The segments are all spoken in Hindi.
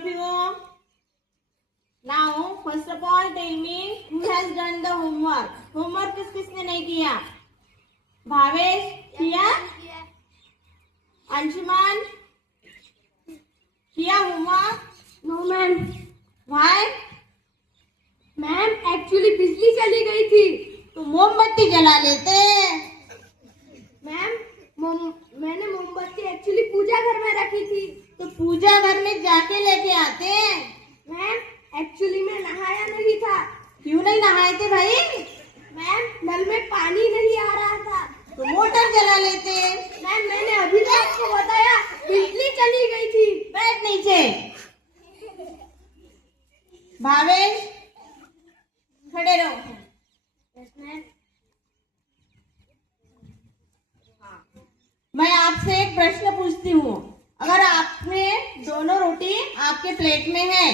of you. Now, first of all, tell me who has done the homework. Homework किसने नहीं किया? भावेश किया? अंशुमान किया homework? No ma'am. Why? Ma'am actually बिजली चली गई थी तो मोमबत्ती जला लेते। मैम मैंने मोमबत्ती एक्चुअली पूजा घर में रखी थी तो पूजा घर में जाके लेके आते। मैम एक्चुअली मैं नहाया नहीं था। क्यों नहीं नहाए थे भाई? मैम नल में पानी नहीं आ रहा था तो मोटर जला लेते। मैम मैंने अभी तो आपको बताया बिजली चली गई थी। बैठ नीचे। भावेश खड़े रहो। मैं आपसे एक प्रश्न पूछती हूँ। अगर आपने दोनों रोटी आपके प्लेट में है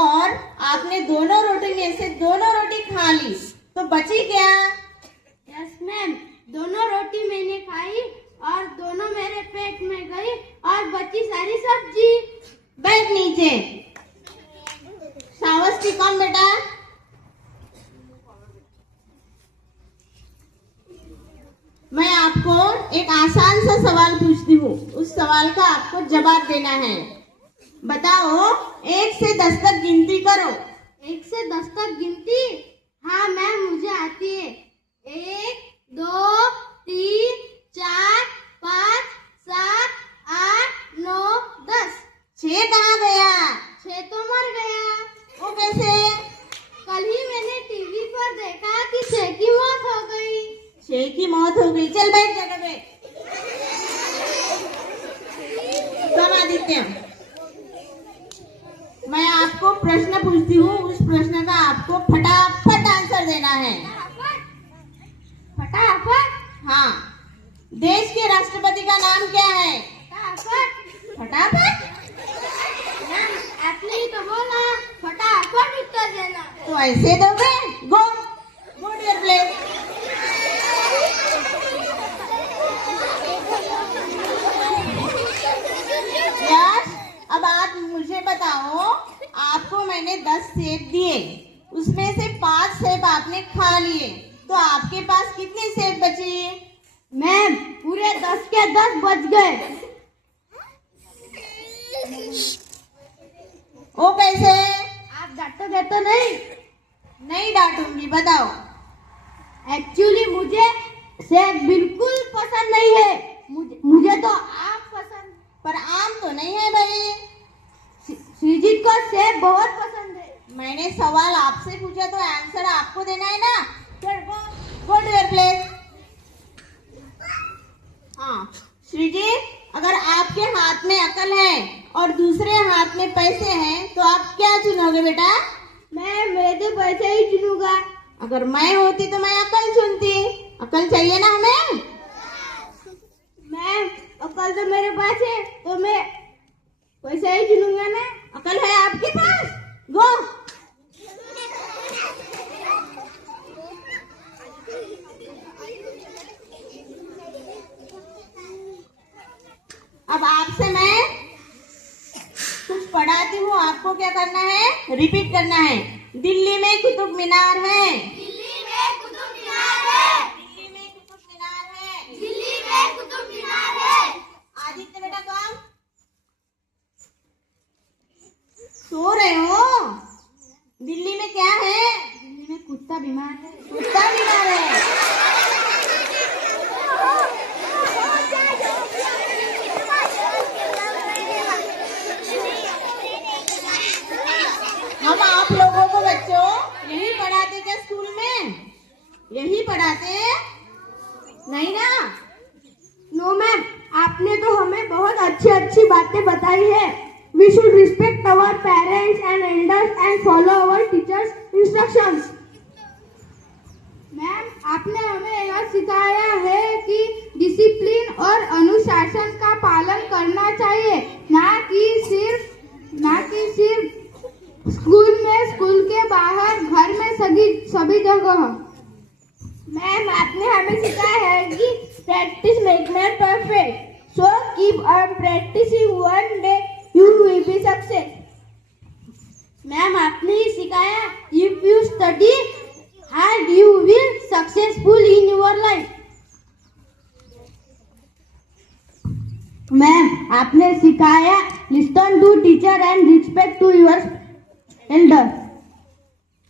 और आपने दोनों रोटी में से दोनों रोटी खा ली तो बची क्या? यस मैम, दोनों रोटी मैंने खाई और दोनों मेरे पेट में गई और बची सारी सब्जी। बैठ नीचे। सावस्ती कम बेटा। मैं आपको एक आसान सा सवाल पूछती हूँ, उस सवाल का आपको जवाब देना है। बताओ, 1 से 10 तक गिनती करो। 1 से 10 तक गिनती? हाँ मैम, मुझे आती है। 1 2 3 4 5 7 8 9 10। 6 कहाँ गया? 6 तो मर गया। वो कैसे? कल ही मैंने टीवी पर देखा कि 6 की मौत हो गई। 6 की मौत हो गई। चल बैठ जगह पे। कम आदित्य, मैं आपको प्रश्न पूछती हूँ, उस प्रश्न का आपको फटाफट आंसर देना है। फटाफट? हाँ। देश के राष्ट्रपति का नाम क्या है? फटाफट? फटाफट? मैम आपने ही तो बोला फटाफट उत्तर देना। तो ऐसे दोगे? Go to your place. Yes, अब आप मुझे बताओ, आपको मैंने 10 सेब दिए, उसमें से 5 सेब आपने खा लिए, तो आपके पास कितनी सेब बची? मैम पूरे 10 के 10 बच गए। वो कैसे? आप डांटोगे तो नहीं? नहीं डांटूंगी, बताओ। एक्चुअली मुझे सेब बिल्कुल पसंद नहीं है। मुझे तो आम पसंद। पर आम तो नहीं है भाई। श्रीजीत को सेब बहुत पसंद है। मैंने सवाल आपसे पूछा तो आंसर आपको देना है ना। Go to your place. हाँ श्रीजीत, अगर आपके हाथ में अकल है और दूसरे हाथ में पैसे हैं तो आप क्या चुनोगे बेटा? मैं तो पैसे ही चुनूंगा। अगर मैं होती तो मैं अकल चुनती। अकल चाहिए ना हमें। मैम अकल तो मेरे पास है तो मैं पैसे ही चुनूंगा ना। अकल है आपके पास? गो। अब आपसे मैं कुछ पढ़ाती हूँ, आपको क्या करना है? रिपीट करना है। दिल्ली में कुतुब मीनार है। दिल्ली में कुतुब मीनार है। दिल्ली में कुतुब मीनार है। दिल्ली में कुतुब मीनार है। आदित्य बेटा कौन? सो रहे हो? दिल्ली में क्या है? दिल्ली में कुत्ता बीमार है। कुत्ता बीमार है। हम आप लोगों को बच्चों यही पढ़ाते क्या स्कूल में? यही पढ़ाते नहीं ना? नो मैम, आपने तो हमें बहुत अच्छी अच्छी बातें बताई है। We should respect our parents and elders and follow our teachers' instructions. Ma'am आपने हमें यह सिखाया है कि डिसिप्लिन और अनुशासन का पालन करना चाहिए, ना कि सिर्फ स्कूल में, स्कूल के बाहर, घर में, सभी जगह। मैम आपने हमें सिखाया है कि practice make man perfect, so keep on practising, one day you will be success. Ma'am आपने ही सिखाया, if you study hard you will successful in your life. Ma'am आपने सिखाया, listen to teacher and respect to your elder.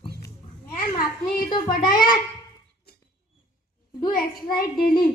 Ma'am आपने ये तो पढ़ाया, डू एक्सरसाइज डेली।